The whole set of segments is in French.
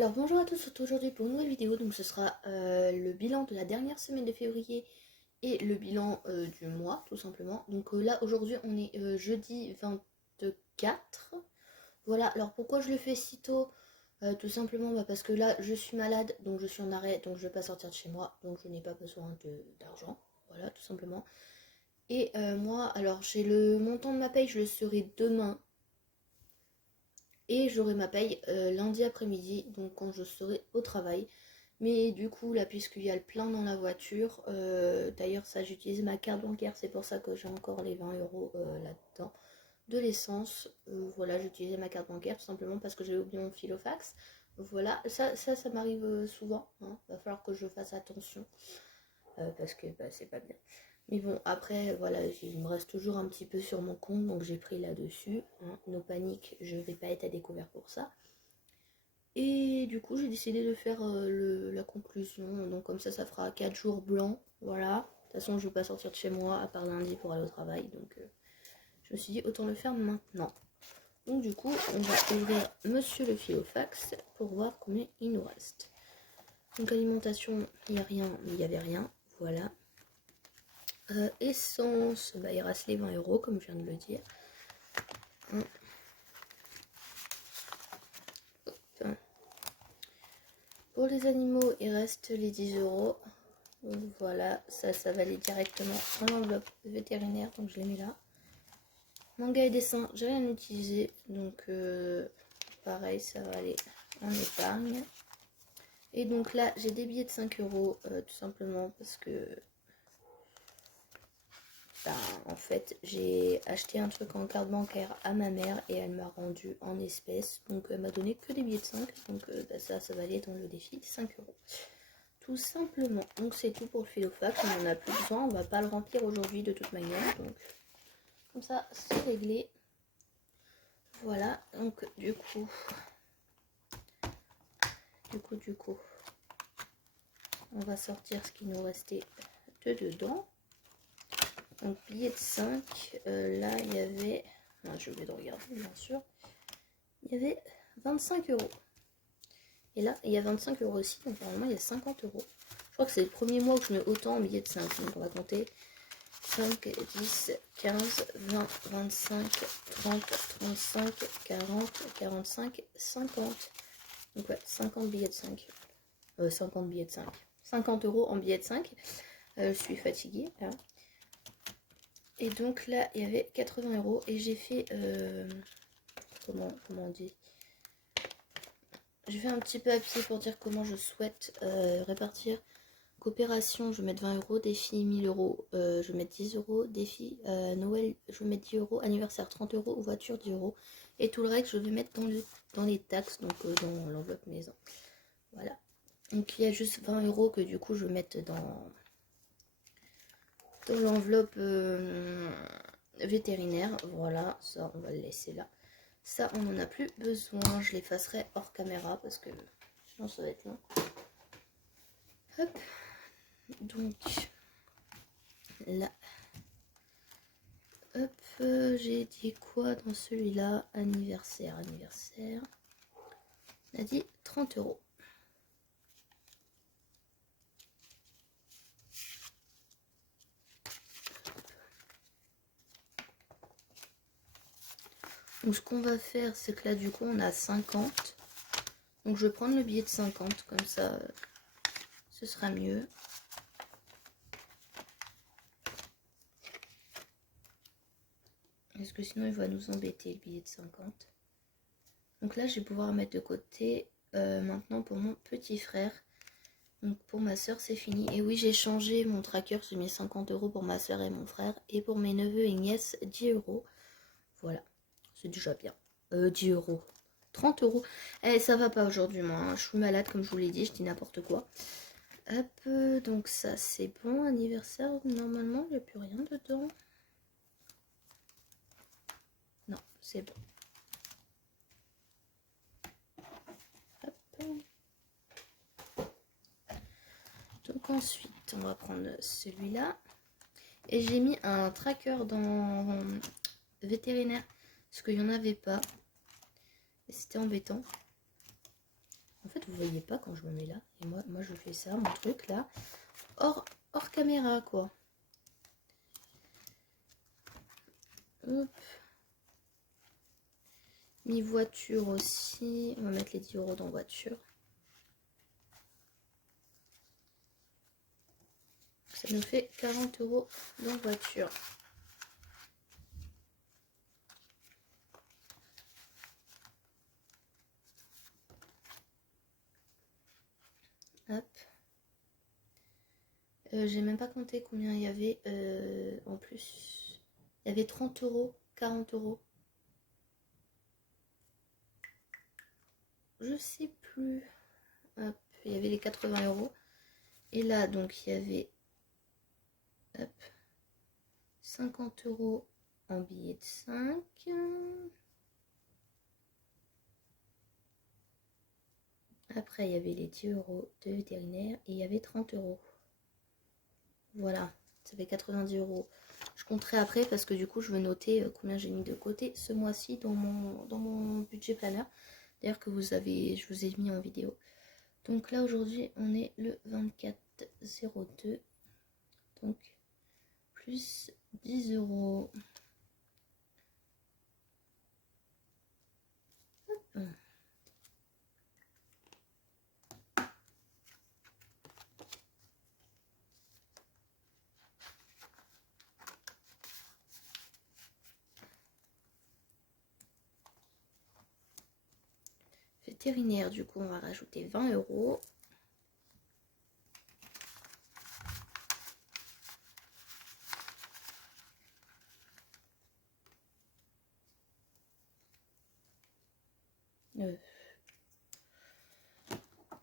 Alors bonjour à tous, c'est aujourd'hui pour une nouvelle vidéo, donc ce sera le bilan de la dernière semaine de février et le bilan du mois tout simplement. Donc là aujourd'hui on est jeudi 24. Voilà, alors pourquoi je le fais si tôt? Tout simplement parce que là je suis malade, donc je suis en arrêt, donc je ne vais pas sortir de chez moi, donc je n'ai pas besoin d'argent, voilà tout simplement. Et moi, alors j'ai le montant de ma paye, je le saurai demain. Et j'aurai ma paye lundi après-midi, donc quand je serai au travail. Mais du coup, là, puisqu'il y a le plein dans la voiture, d'ailleurs, ça, j'utilise ma carte bancaire, c'est pour ça que j'ai encore les 20 € là-dedans, de l'essence. Voilà, j'utilisais ma carte bancaire tout simplement parce que j'ai oublié mon filofax. Voilà, ça m'arrive souvent, hein. Va falloir que je fasse attention parce que bah, c'est pas bien. Mais bon, après, voilà, il me reste toujours un petit peu sur mon compte, donc j'ai pris là-dessus, hein. No panique, je vais pas être à découvert pour ça. Et du coup, j'ai décidé de faire la conclusion. Donc comme ça fera 4 jours blancs. Voilà. De toute façon, je ne vais pas sortir de chez moi à part lundi pour aller au travail. Donc je me suis dit, autant le faire maintenant. Donc du coup, on va ouvrir Monsieur le Filofax pour voir combien il nous reste. Donc alimentation, il n'y a rien, mais il n'y avait rien. Voilà. Essence, bah, il reste les 20 € comme je viens de le dire. Hein. Enfin, pour les animaux, il reste les 10 €. Donc voilà, ça va aller directement dans l'enveloppe vétérinaire, donc je l'ai mis là. Manga et dessin, j'ai rien utilisé, donc pareil, ça va aller en épargne. Et donc là, j'ai des billets de 5 € tout simplement parce que ben, en fait, j'ai acheté un truc en carte bancaire à ma mère et elle m'a rendu en espèces. Donc elle m'a donné que des billets de 5. Donc ben, ça va aller dans le défi des 5 €. Tout simplement. Donc c'est tout pour le filofax. On n'en a plus besoin. On va pas le remplir aujourd'hui de toute manière. Donc comme ça, c'est réglé. Voilà. Donc du coup, on va sortir ce qui nous restait de dedans. Donc billet de 5, là il y avait, non, j'ai oublié de regarder bien sûr, il y avait 25 €. Et là il y a 25 € aussi, donc normalement il y a 50 €. Je crois que c'est le premier mois où je mets autant en billet de 5, donc on va compter 5, 10, 15, 20, 25, 30, 35, 40, 45, 50. Donc ouais, 50 billets de 5. 50 billets de 5. 50 € en billets de 5. Je suis fatiguée là. Et donc là, il y avait 80 € et j'ai fait... comment on dit? J'ai fait un petit papier pour dire comment je souhaite répartir. Coopération, je vais mettre 20 €. Défi, 1000 €. Je vais mettre 10 €. Défi, Noël, je vais mettre 10 €. Anniversaire, 30 €. Voiture, 10 €. Et tout le reste, je vais mettre dans les taxes, donc dans l'enveloppe maison. Voilà. Donc il y a juste 20 € que du coup je vais mettre dans l'enveloppe vétérinaire. Voilà, ça on va le laisser là. Ça on n'en a plus besoin. Je l'effacerai hors caméra parce que sinon ça va être long. Hop. Donc là. Hop, j'ai dit quoi dans celui-là? Anniversaire. On a dit 30 €. Donc ce qu'on va faire, c'est que là du coup on a 50. Donc je vais prendre le billet de 50, comme ça ce sera mieux. Parce que sinon il va nous embêter le billet de 50. Donc là je vais pouvoir mettre de côté maintenant pour mon petit frère. Donc pour ma soeur c'est fini. Et oui, j'ai changé mon tracker, j'ai mis 50 € pour ma soeur et mon frère. Et pour mes neveux et nièces, 10 €. Voilà, c'est déjà bien. 10 €. 30 €. Eh, ça va pas aujourd'hui, moi. Hein. Je suis malade, comme je vous l'ai dit, je dis n'importe quoi. Hop, donc ça c'est bon. Anniversaire, normalement, il n'y a plus rien dedans. Non, c'est bon. Hop. Donc ensuite, on va prendre celui-là. Et j'ai mis un tracker dans vétérinaire, parce qu'il n'y en avait pas. Et c'était embêtant. En fait, vous vous voyez pas quand je me mets là. Et moi je fais ça, mon truc là, hors caméra quoi. Hop. Mi voiture aussi. On va mettre les 10 € dans voiture. Ça nous fait 40 € dans voiture. Hop. J'ai même pas compté combien il y avait en plus. Il y avait 30 €, 40 €. Je sais plus. Hop, il y avait les 80 €. Et là, donc, il y avait hop, 50 € en billet de 5. Après, il y avait les 10 € de vétérinaire et il y avait 30 €. Voilà, ça fait 90 €. Je compterai après parce que du coup, je veux noter combien j'ai mis de côté ce mois-ci dans mon budget planner. D'ailleurs, je vous ai mis en vidéo. Donc là, aujourd'hui, on est le 24/02. Donc, plus 10 €. Hop. Vétérinaire, du coup, on va rajouter 20 €.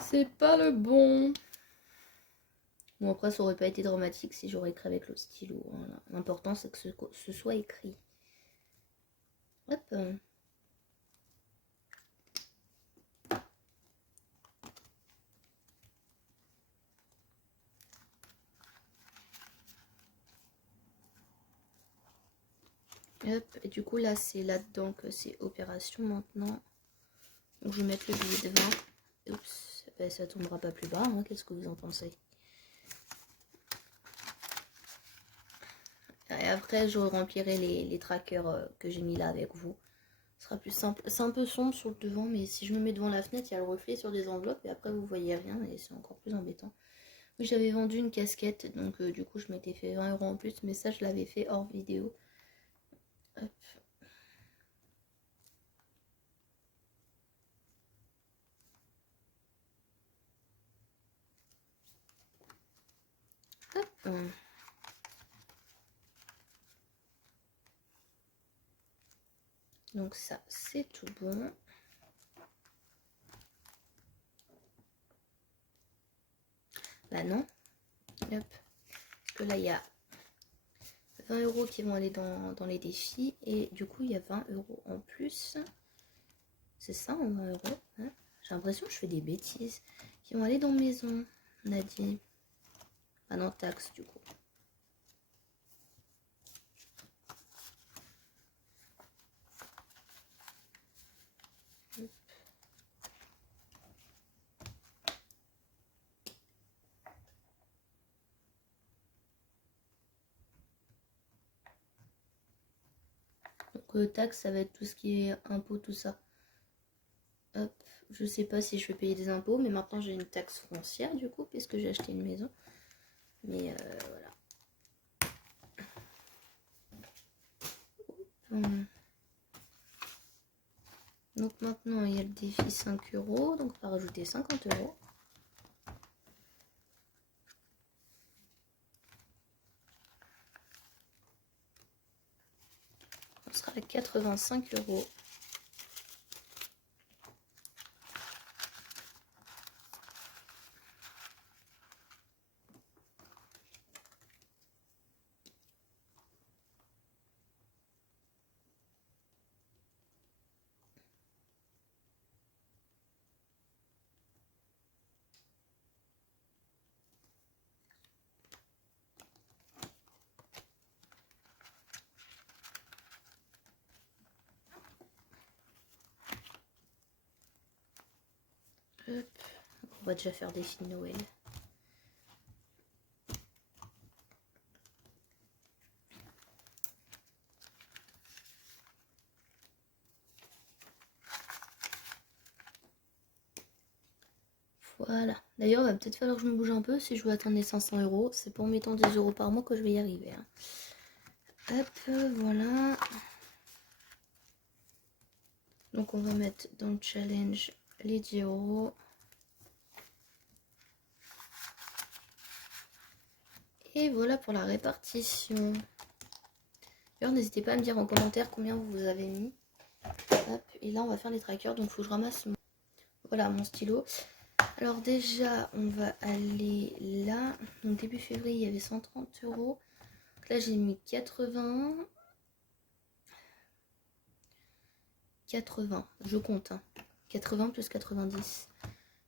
C'est pas le bon. Bon, après, ça aurait pas été dramatique si j'aurais écrit avec le stylo. Voilà. L'important, c'est que ce soit écrit. Hop. Hop. Et du coup, là, c'est là-dedans que c'est opération maintenant. Donc, je vais mettre le billet de 20. Oups. Ben, ça tombera pas plus bas. Hein. Qu'est-ce que vous en pensez? Et après, je remplirai les trackers que j'ai mis là avec vous. Ce sera plus simple. C'est un peu sombre sur le devant, mais si je me mets devant la fenêtre, il y a le reflet sur des enveloppes et après vous voyez rien et c'est encore plus embêtant. Oui, j'avais vendu une casquette, donc du coup je m'étais fait 20 € en plus, mais ça je l'avais fait hors vidéo. Hop. Hop. Donc ça c'est tout bon. Bah non. Hop. Parce que là il y a 20 € qui vont aller dans les défis et du coup il y a 20 € en plus. C'est ça en 20 €. Hein, j'ai l'impression que je fais des bêtises. Qui vont aller dans maison, Nadie. Ah non, taxe du coup. Donc taxe, ça va être tout ce qui est impôt, tout ça. Hop, je sais pas si je vais payer des impôts, mais maintenant j'ai une taxe foncière du coup, puisque j'ai acheté une maison. Mais voilà. Donc maintenant il y a le défi 5 €, donc on va rajouter 50 €. On sera à 85 €. On va déjà faire des films Noël. Voilà. D'ailleurs, il va peut-être falloir que je me bouge un peu si je veux atteindre les 500 euros. C'est pas en mettant 10 euros par mois que je vais y arriver. Hein. Hop, voilà. Donc on va mettre dans le challenge les 10 euros. Et voilà pour la répartition. D'ailleurs, n'hésitez pas à me dire en commentaire combien vous avez mis. Hop, et là, on va faire les trackers. Donc, il faut que je ramasse voilà, mon stylo. Alors déjà, on va aller là. Donc, début février, il y avait 130 euros. Donc là, j'ai mis 80. 80, je compte. Hein. 80 plus 90.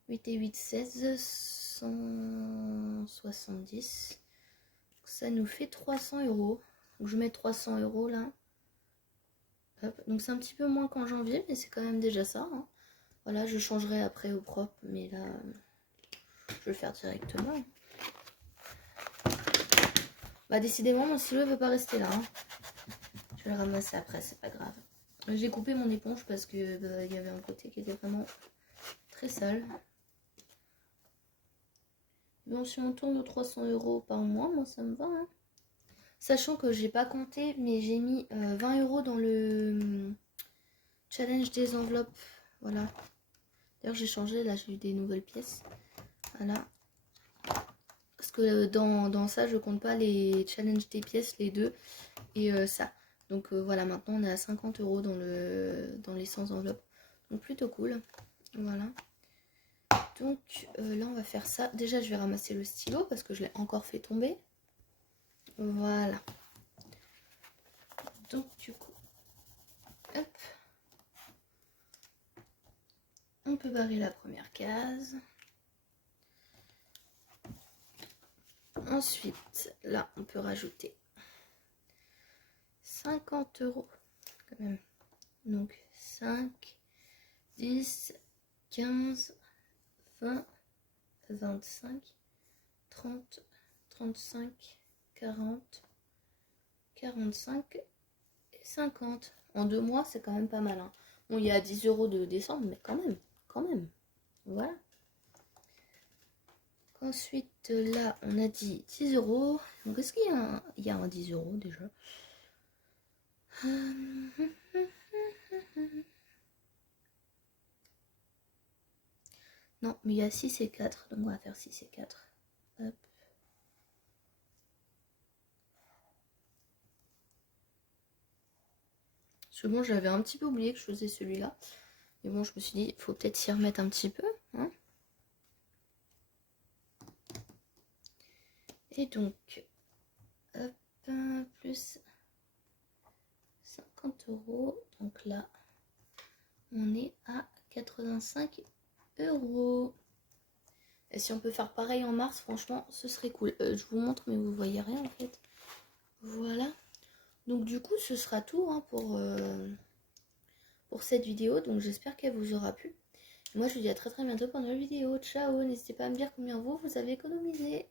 8 et 8, 16. 170. Ça nous fait 300 euros. Donc, je mets 300 euros là. Hop. Donc, c'est un petit peu moins qu'en janvier, mais c'est quand même déjà ça. Hein. Voilà, je changerai après au propre, mais là, je vais le faire directement. Bah, décidément, mon stylo ne veut pas rester là. Hein. Je vais le ramasser après, c'est pas grave. J'ai coupé mon éponge parce que bah, y avait un côté qui était vraiment très sale. Bon, si on tourne aux 300 euros par mois, moi ça me va. Hein. Sachant que j'ai pas compté, mais j'ai mis 20 euros dans le challenge des enveloppes. Voilà. D'ailleurs, j'ai changé, là j'ai eu des nouvelles pièces. Voilà. Parce que dans ça, je compte pas les challenges des pièces, les deux, et ça. Donc voilà, maintenant on est à 50 euros dans les 100 enveloppes. Donc plutôt cool. Voilà. Donc là, on va faire ça. Déjà, je vais ramasser le stylo parce que je l'ai encore fait tomber. Voilà. Donc du coup, hop. On peut barrer la première case. Ensuite, là, on peut rajouter 50 euros quand même. Donc 5, 10, 15, 20, 25, 30, 35, 40, 45 et 50. En 2 mois, c'est quand même pas mal. Hein. Bon, il y a 10 euros de décembre, mais quand même. Voilà. Ensuite, là, on a dit 10 euros. Donc, est-ce qu'il y a un 10 euros déjà? Non, mais il y a 6 et 4. Donc, on va faire 6 et 4. Hop. Parce que bon, j'avais un petit peu oublié que je faisais celui-là. Mais bon, je me suis dit, il faut peut-être s'y remettre un petit peu. Hein. Et donc, hop, plus 50 euros. Donc là, on est à 85 euros. Et si on peut faire pareil en mars, franchement, ce serait cool. Je vous montre, mais vous voyez rien en fait. Voilà. Donc du coup, ce sera tout hein, pour cette vidéo. Donc j'espère qu'elle vous aura plu. Moi, je vous dis à très bientôt pour une nouvelle vidéo. Ciao. N'hésitez pas à me dire combien vous avez économisé.